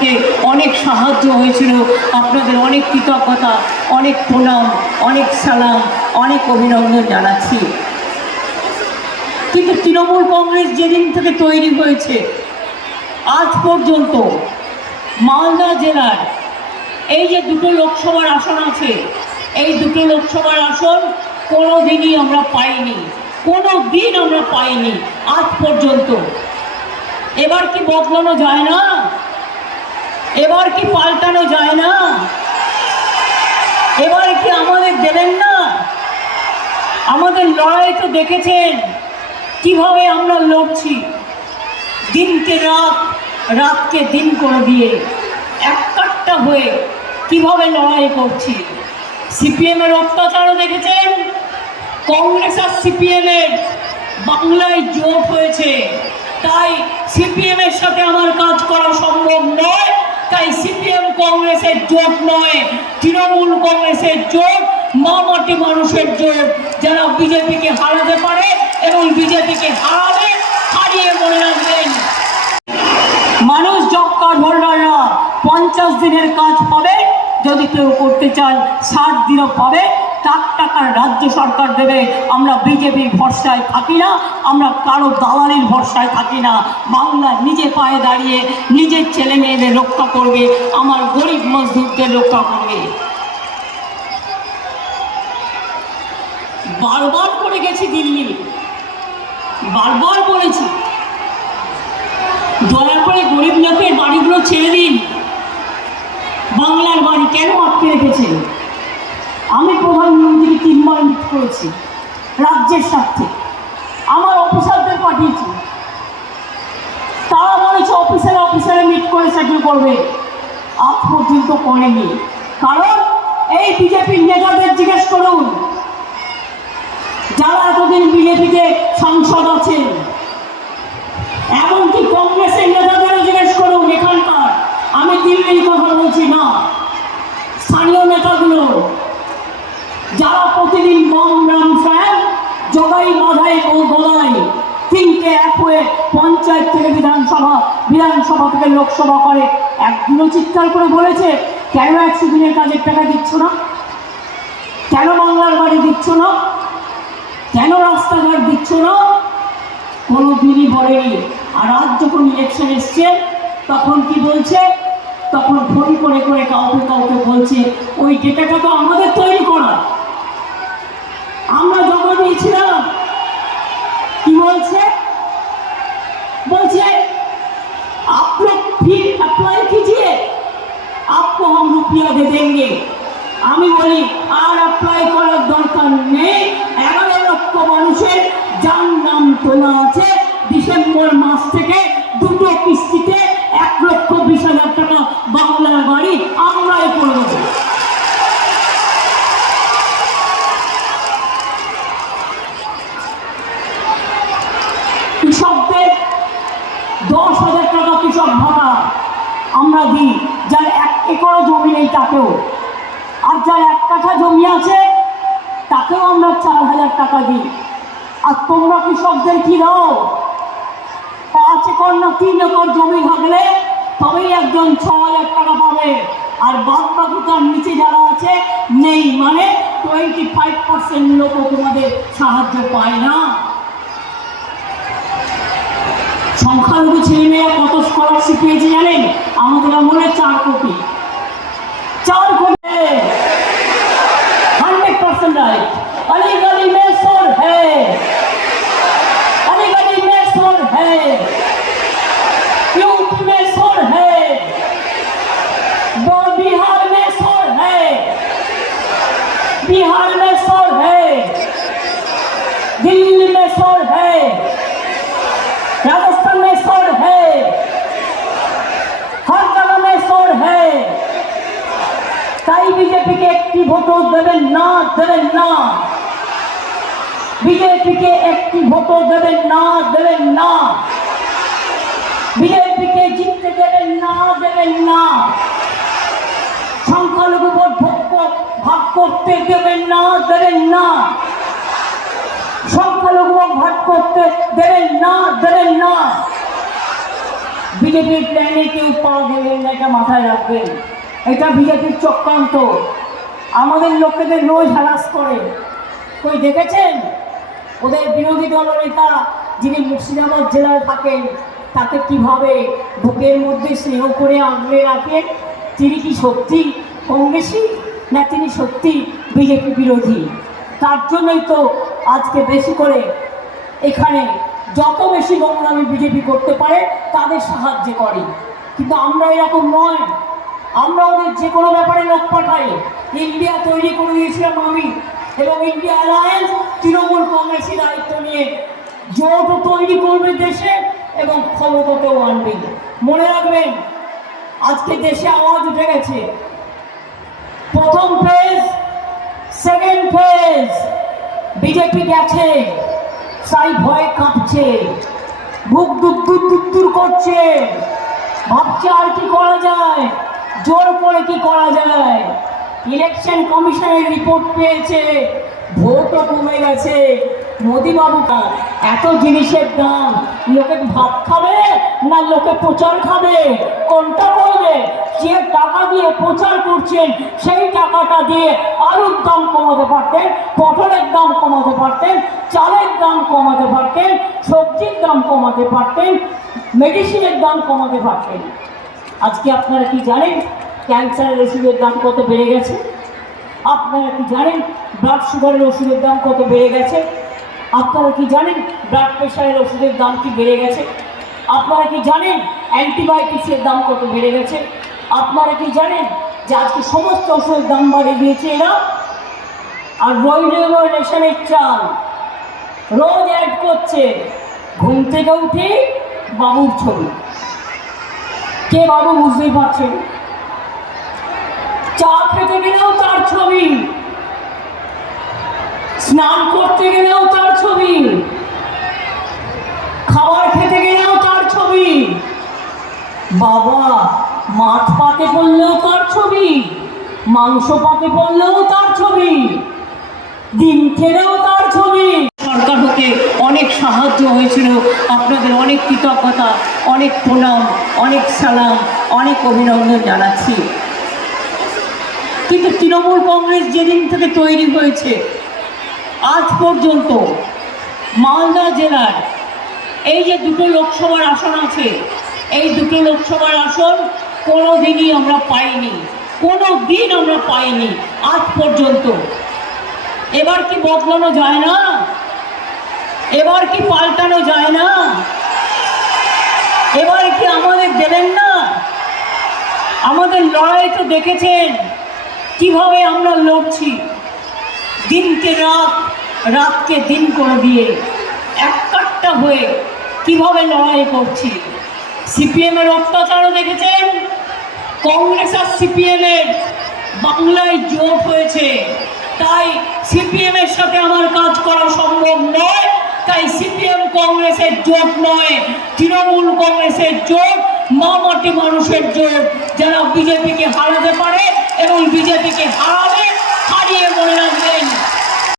থেকে অনেক সাহায্য হয়েছিল। আপনাদের অনেক কৃতজ্ঞতা, অনেক প্রণাম, অনেক সালাম, অনেক অভিনন্দন জানাচ্ছি। কিন্তু তৃণমূল কংগ্রেস যেদিন থেকে তৈরি হয়েছে আজ পর্যন্ত মালদা জেলার এই যে দুটো লোকসভার আসন আছে, এই দুটো লোকসভার আসন কোনো দিনই আমরা পাইনি, কোনো দিন আমরা পাইনি আজ পর্যন্ত। এবার কি বদলানো যায় না? এবার কি পাল্টানো যায় না? এবার কি আমাদের দেবেন না? আমাদের লড়াই তো দেখেছেন কিভাবে আমরা লড়ছি, দিনকে রাত, রাতকে দিন করে দিয়ে একটা হয়ে কিভাবে লড়াই করছি। সিপিএমের অত্যাচারও দেখেছেন, কংগ্রেস আর সিপিএমের বাংলায় জোট হয়েছে, তাই সিপিএমের সাথে আমার কাজ করা সম্ভব নয়। তাই সিপিএম কংগ্রেসের জোট নয়, তৃণমূল কংগ্রেসের জোট, মা মাটি মানুষের জোট, যারা বিজেপিকে হারাতে পারে এবং বিজেপিকে হারাবে, হারিয়ে মনে রাখবেন মানুষ জব কার্ড হোল্ডাররা 50 দিনের কাজ পাবে, যদি কেউ করতে চান 60 দিনও পাবে। তার টাকা রাজ্য সরকার দেবে। আমরা বিজেপির ভরসায় থাকি না, আমরা কারো দালালির ভরসায় থাকি না। বাংলা নিজে পায়ে দাঁড়িয়ে নিজের ছেলে মেয়েদের রক্ষা করবে, আমার গরিব মজদুরদের রক্ষা করবে। বারবার করে গেছি দিল্লি, বারবার বলেছি দয়া করে গরিব লোকের বাড়িগুলো ছেড়ে দিন। বাংলার বাড়ি কেন আটকে রেখেছেন? আমি প্রধানমন্ত্রীকে 3 বার মিট করেছি রাজ্যের স্বার্থে, আমার অফিসারদের পাঠিয়েছি, তারা বলেছে অফিসারে মিট করে সেটেল করবে, আজ পর্যন্ত করেনি। কারণ এই বিজেপির নেতাদের জিজ্ঞেস করুন, যারা এতদিন বিজেপিতে সাংসদ আছেন, এমনকি কংগ্রেসের নেতাদেরও জিজ্ঞেস করুন এখানকার, আমি দিল্লির কথা বলছি না, স্থানীয় নেতাগুলো যারা প্রতিদিন বম রাম ফ্যান জগাই বাধাই ও গলায় 3টে এক হয়ে পঞ্চায়েত থেকে বিধানসভা থেকে লোকসভা করে, একদিনও চিৎকার করে বলেছে কেন 100 দিনের কাজের টাকা দিচ্ছ না, কেন বাংলার বাড়ি দিচ্ছ না, কেন রাস্তাঘাট দিচ্ছ না? কোনো দিনই বলেনি। আর আজ যখন ইলেকশন এসছে তখন কি বলছে? তখন ফোন করে করে কাউকে বলছে ওই ডেটাটা তো আমাদের তৈরি করা, আমরা জমা দিয়েছিলাম। কি বলছে? आप लोग फिर अप्लाई कीजिए, आपको हम रुपया दे देंगे। আমি বলি আর অ্যাপ্লাই করার দরকার নেই। 11 লক্ষ মানুষের যার নাম তোলা আছে, ডিসেম্বর মাস থেকে 2টো কিস্তিতে 1,20,000 টাকা বাংলার বাড়ি আমরাই করে দেবো। কৃষকদের 10,000 টাকা কৃষক ভাতা আমরা দিই, যার 1 একর জমি নেই তাকেও, আর যার 1 কাঠা জমি আছে তাকেও আমরা 4,000 টাকা দিই। আর তোমরা কৃষকদের কি দাও? 5 একর না 3 একর জমি থাকলে তবেই একজন 6,000 টাকা পাবে, আর বাদ বাকি তার নিচে যারা আছে নেই, মানে 25% লোকও তোমাদের সাহায্য পায় না। সংখ্যালঘু ছেলেমেয়েরা কত স্কলারশিপ পেয়েছে জানেন? আমাদের মনে 4 কোটি, 4 कोटी 100% राइट। अली गली में शोर है, अली गली में शोर है, यूपी में शोर है, बिहार में शोर है, बिहार में शोर है, दिल्ली में शोर है, राजस्थान में शोर है, हर जगह में शोर है। তাই বিজেপিকে একটি ভোটও দেবেন না, দেবেন না, বিজেপিকে একটি ভোটও দেবেন না, দেবেন না, বিজেপিকে জিততে দেবেন না, দেবেন না, সংখ্যালঘু ভোট ভাগ করতে দেবেন না, দেবেন না, সংখ্যালঘু ভোট ভাগ করতে দেবেন না, দেবেন না। বিজেপির প্ল্যানে কেউ পা দেবেন না, এটা মাথায় রাখবেন। এটা বিজেপির চক্রান্ত, আমাদের লোকেদের রোজ হ্যারাস করে। কই দেখেছেন ওদের বিরোধী দলনেতা যিনি মুর্শিদাবাদ জেলায় থাকেন তাকে কিভাবে বুকের মধ্যে স্নেহ করে আগলে রাখেন? তিনি কি সত্যি কংগ্রেসী, না তিনি সত্যি বিজেপি বিরোধী? তার জন্যই তো আজকে বেশি করে এখানে যত বেশি নোংরামি বিজেপি করতে পারে তাদের সাহায্য করে। কিন্তু আমরা এরকম নয়, আমরা ওদের যে কোনো ব্যাপারে লোক পাঠাই। ইন্ডিয়া তৈরি করে দিয়েছিলাম আমি এবং ইন্ডিয়া অ্যালায়েন্স তৃণমূল কংগ্রেসের দায়িত্ব নিয়ে জোটও তৈরি করবে দেশে এবং ক্ষমতাতেও আনবে। মনে রাখবেন, আজকে দেশে আওয়াজ উঠে গেছে, প্রথম ফেজ, সেকেন্ড ফেজ বিজেপি গেছে, তাই ভয়ে কাঁপছে, বুক দুর করছে, ভাবছে আর কি করা যায়, জোর করে কি করা যায়। ইলেকশন কমিশনের রিপোর্ট পেয়েছে, ভোটও কমে গেছে। মোদি বাবুটা এত জিনিসের দাম, লোকে ভাত খাবে না লোকে প্রচার খাবে, কোনটা করবে? যে টাকা দিয়ে প্রচার করছেন সেই টাকাটা দিয়ে আলুর দাম কমাতে পারতেন, পটলের দাম কমাতে পারতেন, চালের দাম কমাতে পারতেন, সবজির দাম কমাতে পারতেন, মেডিসিনের দাম কমাতে পারতেন। আজকে আপনারা কি জানেন ক্যান্সারের ওষুধের দাম কত বেড়ে গেছে? আপনারা কি জানেন ব্লাড সুগারের ওষুধের দাম কত বেড়ে গেছে? আপনারা কি জানেন ব্লাড প্রেশারের ওষুধের দাম কি বেড়ে গেছে? আপনারা কি জানেন অ্যান্টিবায়োটিক্সের দাম কত বেড়ে গেছে? আপনারা কি জানেন যে আজকে সমস্ত ওষুধের দাম বাড়িয়ে দিয়েছে এরা? আর রইল রেশনের চাল, রোজ অ্যাড করছে, ঘুম থেকে উঠে বাবুর ছবি। কে বাবু বুঝতেই পারছেন? চা খেতে গেলেও তার ছবি, স্নান করতে গেলেও তার ছবি, খাবার খেতে গেলেও তার ছবি, বাবা মাছ পাতে পড়লেও তার ছবি, মাংস পাতে পড়লেও তার ছবি, ডিম খেলেও তার ছবি। সরকার হতে অনেক সাহায্য হয়েছিল, আপনাদের অনেক কৃতজ্ঞতা, অনেক প্রণাম, অনেক সালাম, অনেক অভিনন্দন জানাচ্ছি। কিন্তু তৃণমূল কংগ্রেস যেদিন থেকে তৈরি হয়েছে আজ পর্যন্ত মালদা জেলার এই যে দুটো লোকসভার আসন আছে, এই দুটো লোকসভার আসন কোনো দিনই আমরা পাইনি, কোনো দিন আমরা পাইনি আজ পর্যন্ত। এবার কি বদলানো যায় না? এবার কি পাল্টানো যায় না? এবার কি আমাদের দেবেন না? আমাদের লড়াই তো দেখেছেন কিভাবে আমরা লড়ছি, দিনকে রাত, রাতকে দিন করে দিয়ে একটা হয়ে কিভাবে লড়াই করছি। সিপিএমের অত্যাচারও দেখেছেন, কংগ্রেস আর সিপিএমের বাংলায় জোট হয়েছে, তাই সিপিএমের সাথে আমার কাজ করা সম্ভব নয়, তাই সিপিএম কংগ্রেসের জোট নয়, তৃণমূল কংগ্রেসের জোট, মাটি মানুষের জোট, যারা বিজেপিকে হারাতে পারে এবং বিজেপিকে হারাবে, হারিয়ে মনে রাখবেন